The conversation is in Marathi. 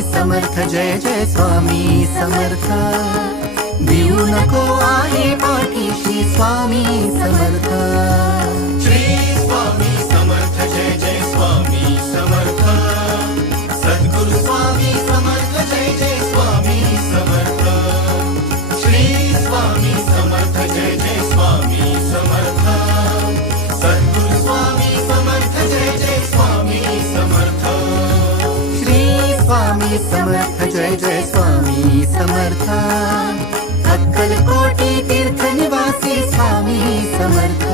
समर्थ जय जय स्वामी समर्थ देऊ नको आहे पाठीशी स्वामी समर्थ श्री स्वामी समर्थ जय जय स्वामी समर्थ सद्गुरु स्वामी समर्थ जय जय स्वामी समर्थ श्री स्वामी समर्थ जय जय स्वामी समर्थ सद्गुरु स्वामी समर्थ जय जय स्वामी समर्थ श्री स्वामी समर्थ जय जय स्वामी समर्थ अक्कलकोटी तीर्थ निवासी स्वामी समर्थ